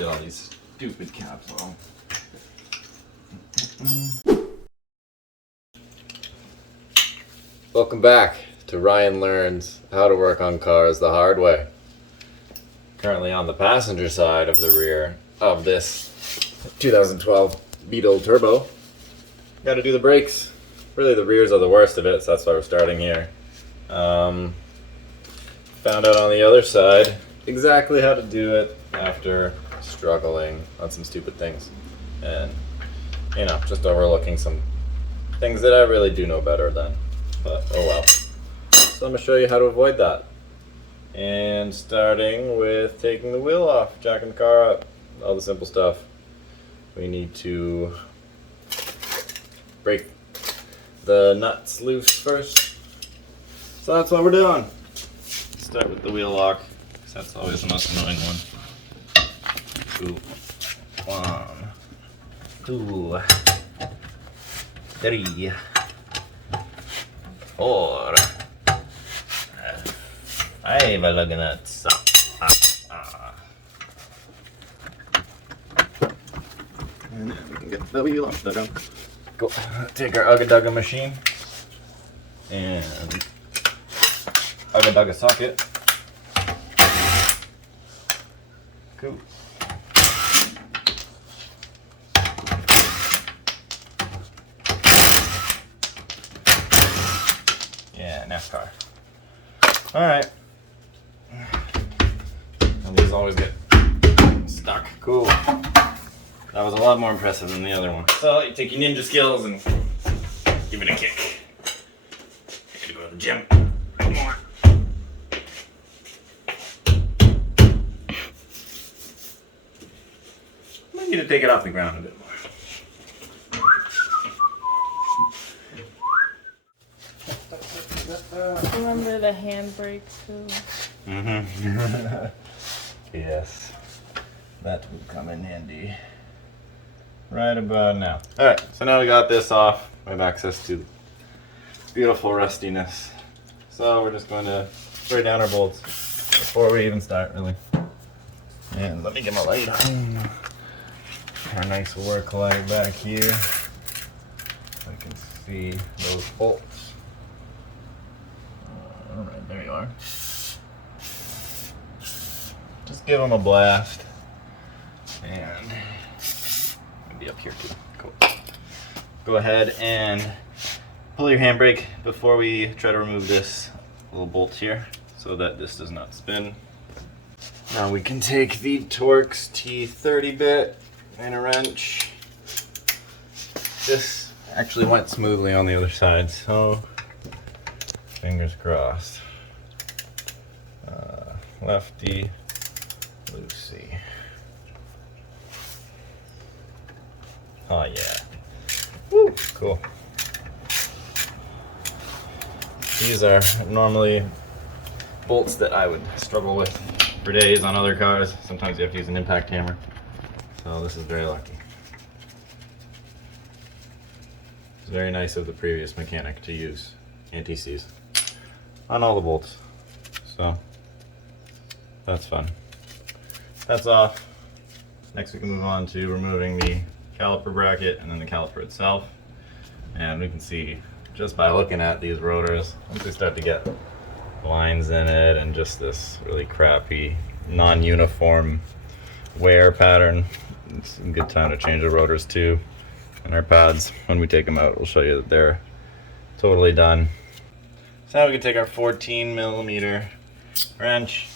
get all these stupid caps on. Welcome back to Ryan Learns How to Work on Cars the Hard Way. Currently on the passenger side of the rear of this 2012 Beetle Turbo. Got to do the brakes. Really the rears are the worst of it, so that's why we're starting here. Found out on the other side exactly how to do it after struggling on some stupid things. And, you know, just overlooking some things that I really do know better than. But, oh well. So I'm going to show you how to avoid that. And starting with taking the wheel off, jacking the car up, all the simple stuff. We need to break the nuts loose first. So that's what we're doing. Start with the wheel lock, because that's always the most annoying one. 1, 2, 3, 4, 5 lug nuts. And then we can get the wheel off the trunk. Go take our Ugga Dugga machine and Ugga Dugga socket. Cool. Yeah, NASCAR. Alright. And these always get stuck. Cool. That was a lot more impressive than the other one. So you take your ninja skills and give it a kick. I gotta go to the gym. Come on. I need to take it off the ground a bit more. Remember the handbrake too. Mm-hmm. Yes. That will come in handy. Right about now. Alright, so now we got this off. We have access to beautiful rustiness. So we're just going to spray down our bolts before we even start, really. And let me get my light on. Our nice work light back here. I can see those bolts. Alright, there you are. Just give them a blast. And maybe up here too. Cool. Go ahead and pull your handbrake before we try to remove this little bolt here so that this does not spin. Now we can take the Torx T30 bit and a wrench. This actually went smoothly on the other side, so fingers crossed. Lefty, loosey. Oh yeah. Woo, cool. These are normally bolts that I would struggle with for days on other cars. Sometimes you have to use an impact hammer. So this is very lucky. It's very nice of the previous mechanic to use anti-seize on all the bolts. So that's fun. That's off. Next we can move on to removing the caliper bracket and then the caliper itself. And we can see just by looking at these rotors, once we start to get lines in it and just this really crappy non-uniform wear pattern, it's a good time to change the rotors too. And our pads, when we take them out, we'll show you that they're totally done. So now we can take our 14mm wrench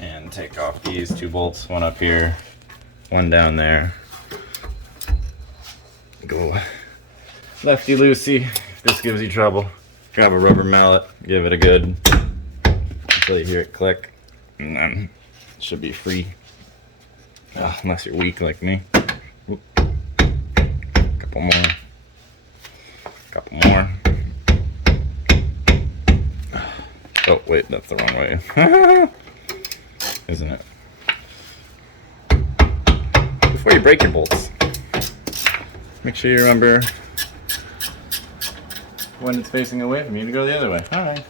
and take off these 2 bolts, one up here, one down there. Go lefty loosey. If this gives you trouble, grab a rubber mallet, give it a good until you hear it click, and then it should be free. Unless you're weak like me. Oop. Couple more. Couple more. Oh wait, that's the wrong way. Isn't it? Before you break your bolts, make sure you remember when it's facing away from you to go the other way. Alright.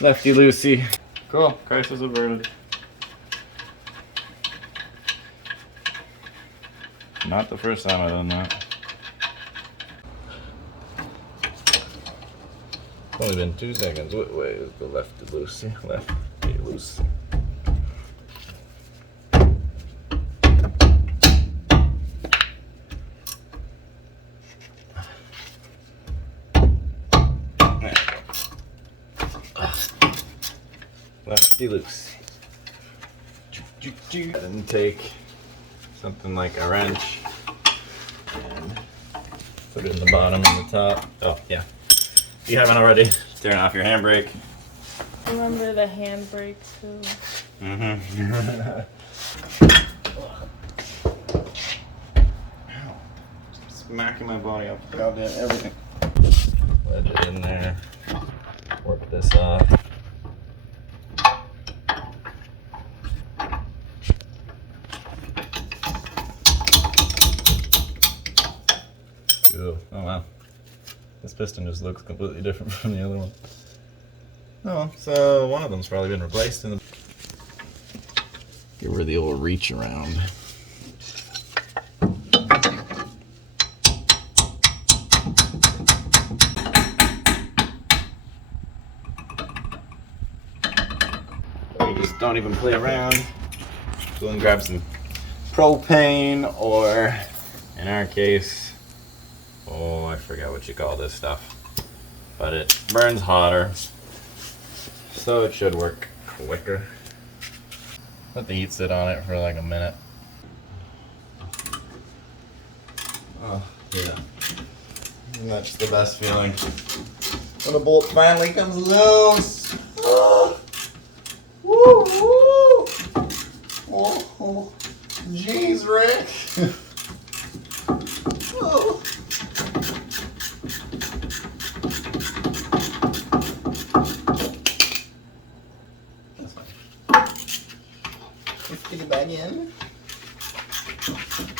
Lefty loosey. Cool. Crisis averted. Not the first time I've done that. It's only been 2 seconds. What way is the left loose? Left loose. Lefty loose. And take something like a wrench and put it in the bottom and the top. Oh yeah. If you haven't already, turn off your handbrake. Remember the handbrake too. Smacking my body up. Goddamn everything. Wedge it in there. Work this off. Ooh, oh wow. This piston just looks completely different from the other one. Oh, so one of them's probably been replaced. Give her the old reach around. You just don't even play around. Go and grab some propane, or in our case, oh, I forget what you call this stuff, but it burns hotter, so it should work quicker. Let the heat sit on it for like a minute. Oh, yeah. And that's the best feeling when a bolt finally comes loose. Oh. Woo, woo. Oh, jeez, Rick. Oh. Stick it back in.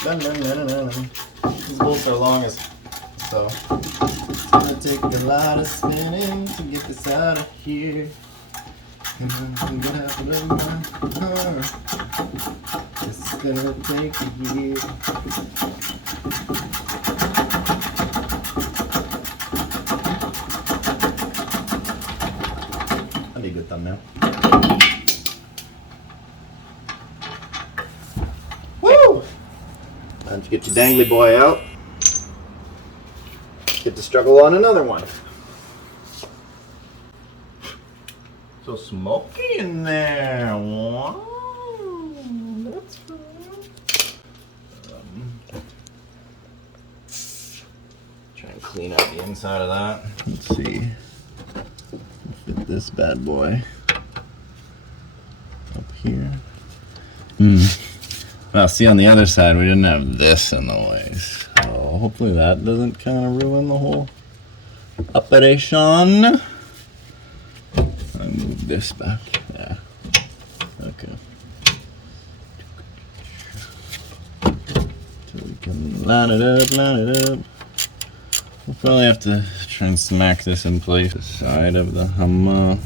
Dun, dun, dun, dun, dun. These bolts are long as so it's gonna take a lot of spinning to get this out of here. And I'm gonna have to learn my heart. It's gonna take a year. That'd be a good thumbnail. Woo! Time to get your dangly boy out. Get to struggle on another one. So smoky in there. Wow, that's fun. Try and clean out the inside of that. Let's see. Fit this bad boy up here. Well, see, on the other side, we didn't have this in the way. So hopefully that doesn't kind of ruin the whole operation. I move this back. Yeah. Okay. So we can line it up, line it up. We'll probably have to try and smack this in place. The side of the Hummer.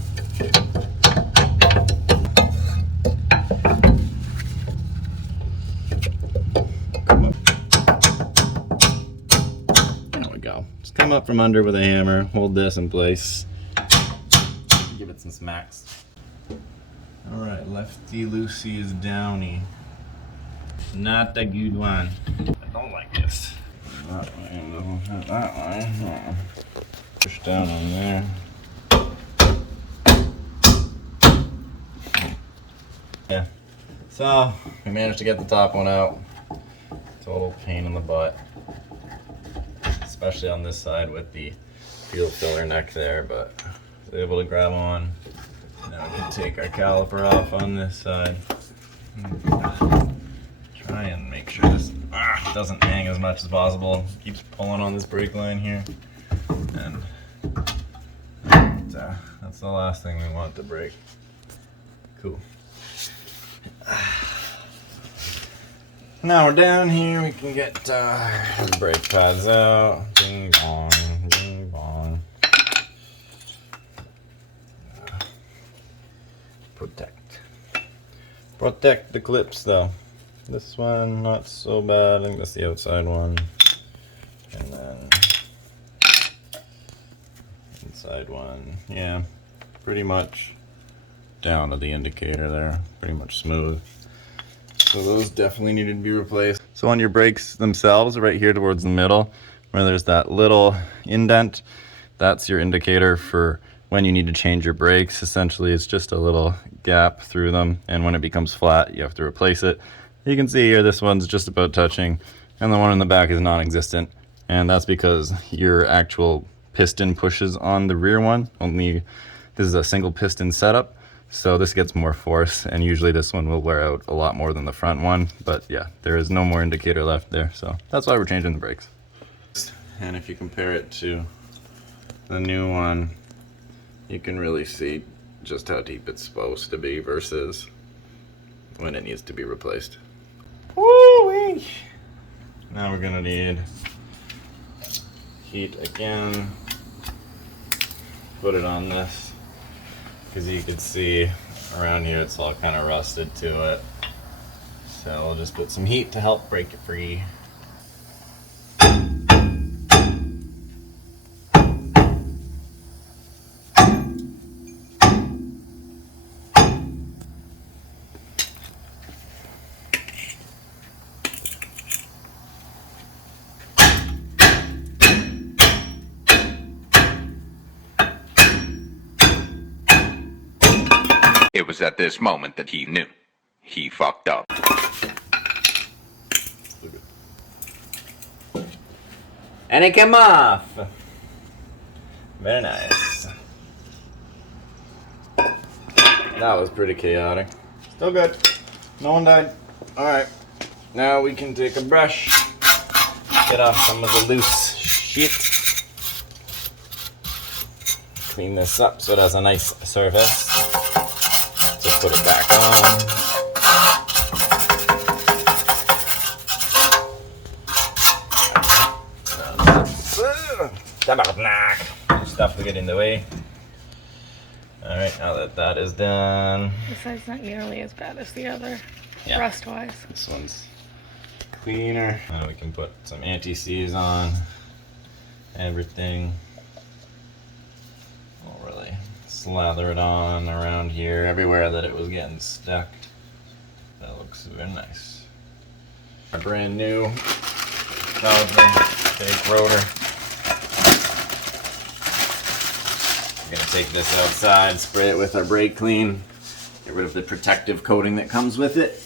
There we go. Just come up from under with a hammer, hold this in place. Give it some smacks. Alright, lefty loosey is downy. Not a good one. I don't like this. That way, not that way. Push down on there. Yeah. So, we managed to get the top one out. Total pain in the butt. Especially on this side with the fuel filler neck there, but I was able to grab on. Now we can take our caliper off on this side. Try and make sure this doesn't hang as much as possible. Keeps pulling on this brake line here. And that's the last thing we want to break. Cool. Now we're down here, we can get the brake pads out. Ding bong, ding bong. Protect the clips though. This one, not so bad. I think that's the outside one. And then inside one. Yeah, pretty much down to the indicator there. Pretty much smooth. So those definitely needed to be replaced. So on your brakes themselves, right here towards the middle, where there's that little indent, that's your indicator for when you need to change your brakes. Essentially, it's just a little gap through them, and when it becomes flat, you have to replace it. You can see here, this one's just about touching, and the one in the back is non-existent, and that's because your actual piston pushes on the rear one. Only this is a single piston setup, so this gets more force, and usually this one will wear out a lot more than the front one. But yeah, there is no more indicator left there, so that's why we're changing the brakes. And if you compare it to the new one, you can really see just how deep it's supposed to be versus when it needs to be replaced. Woo-wee! Now we're gonna need heat again. Put it on this, because you can see around here it's all kind of rusted to it. So we'll just put some heat to help break it free. It was at this moment that he knew. He fucked up. And it came off! Very nice. That was pretty chaotic. Still good. No one died. Alright. Now we can take a brush. Get off some of the loose shit. Clean this up so it has a nice surface. Just put it back on. Stuff to get in the way. Alright, now that that is done. This side's not nearly as bad as the other, Yeah. rust-wise. This one's cleaner. Now we can put some anti-seize on everything. We'll really slather it on around here, everywhere that it was getting stuck. That looks very nice. Our brand new caliper, fake rotor. We're gonna take this outside, spray it with our brake clean, get rid of the protective coating that comes with it.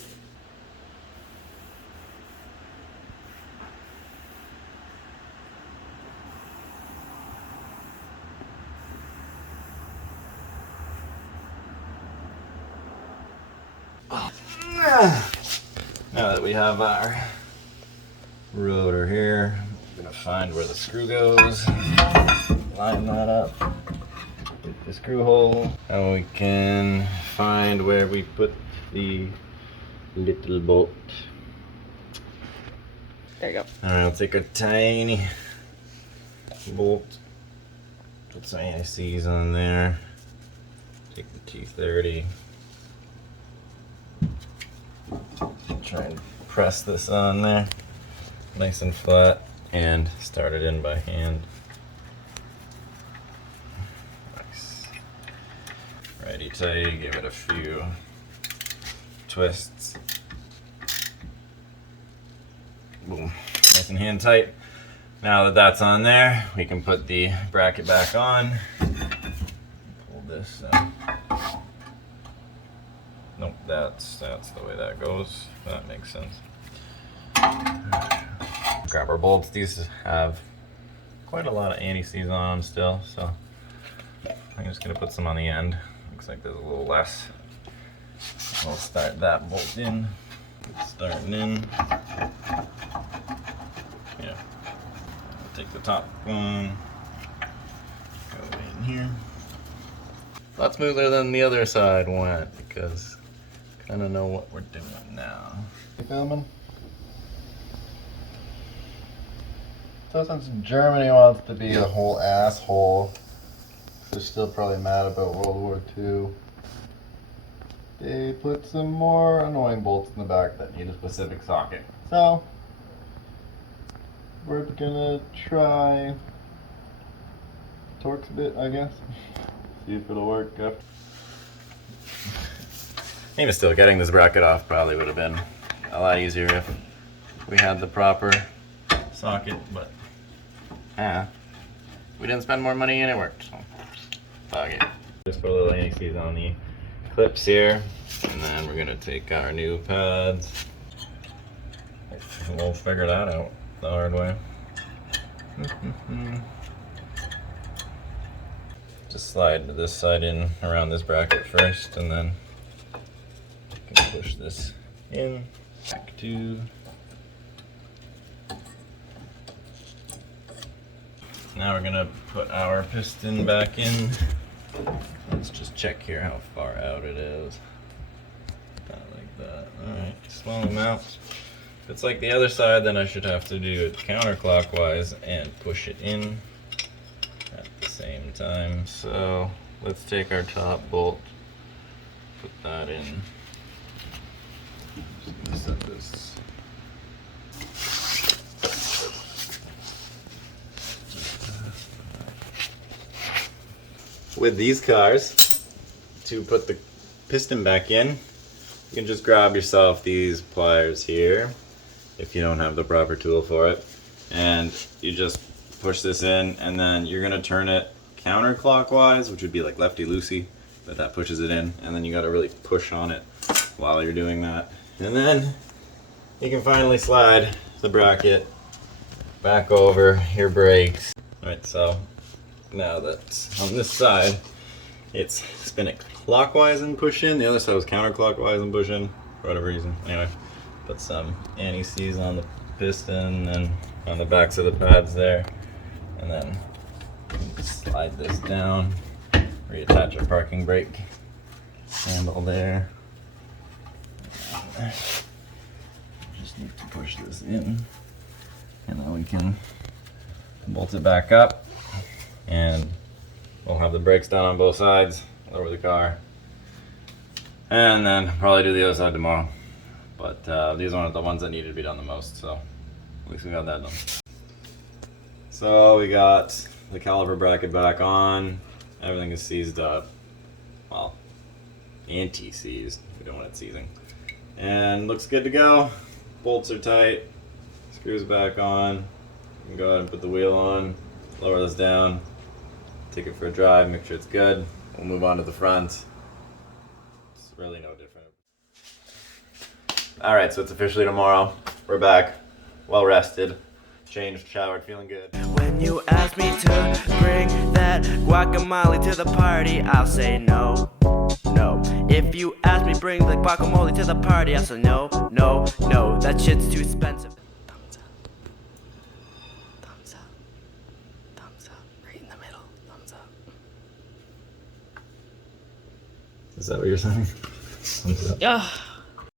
Now that we have our rotor here, I'm gonna find where the screw goes, line that up with the screw hole, and we can find where we put the little bolt. There you go. Alright, I'll take a tiny bolt, put some anti-seize on there, take the T30, try and press this on there nice and flat and start it in by hand. Nice. Righty tighty, give it a few twists. Boom. Nice and hand tight. Now that that's on there, we can put the bracket back on. Pull this out. Nope, that's the way that goes. That makes sense. Grab our bolts. These have quite a lot of anti-seize on them still, so I'm just gonna put some on the end. Looks like there's a little less. We'll start that bolt in. It's starting in. Yeah. I'll take the top one. Go in here. A lot smoother than the other side went because I kind of know what we're doing now. You filming? So since Germany wants to be a whole asshole, they're still probably mad about World War II. they put some more annoying bolts in the back that need a specific socket. So we're gonna try torques a bit, I guess. See if it'll work after. Even still, getting this bracket off probably would have been a lot easier if we had the proper socket, but we didn't spend more money and it worked, so fuck it. Just put a little anti-seize on the clips here, and then we're gonna take our new pads. We'll figure that out the hard way. Just slide this side in around this bracket first, and then you can push this in, back to. Now we're gonna put our piston back in. Let's just check here how far out it is. About like that. Alright, small amount. If it's like the other side, then I should have to do it counterclockwise and push it in at the same time. So let's take our top bolt, put that in. Just gonna set this. With these cars, to put the piston back in, you can just grab yourself these pliers here if you don't have the proper tool for it, and you just push this in, and then you're gonna turn it counterclockwise, which would be like lefty-loosey, but that pushes it in, and then you gotta really push on it while you're doing that. And then you can finally slide the bracket back over your brakes. Alright, so now that's on this side, it's spin it clockwise and push in. The other side was counterclockwise and push in, for whatever reason. Anyway, put some anti-seize on the piston and on the backs of the pads there. And then slide this down, reattach a parking brake handle there. Just need to push this in, and then we can bolt it back up. And we'll have the brakes down on both sides, lower the car, and then probably do the other side tomorrow. But these are the ones that needed to be done the most, so at least we got that done. So we got the caliper bracket back on, everything is seized up, well, anti-seized, we don't want it seizing, and looks good to go. Bolts are tight, screws back on. You can go ahead and put the wheel on, lower this down, take it for a drive, make sure it's good. We'll move on to the front. It's really no different. Alright, so it's officially tomorrow. We're back, well rested, changed, showered, feeling good. When you ask me to bring that guacamole to the party, I'll say no, no. If you ask me bring the guacamole to the party, I'll say no, no, no. That shit's too expensive. Thumbs up. Thumbs up. Thumbs up. Right in the middle. Thumbs up. Is that what you're saying? Thumbs up. Ugh.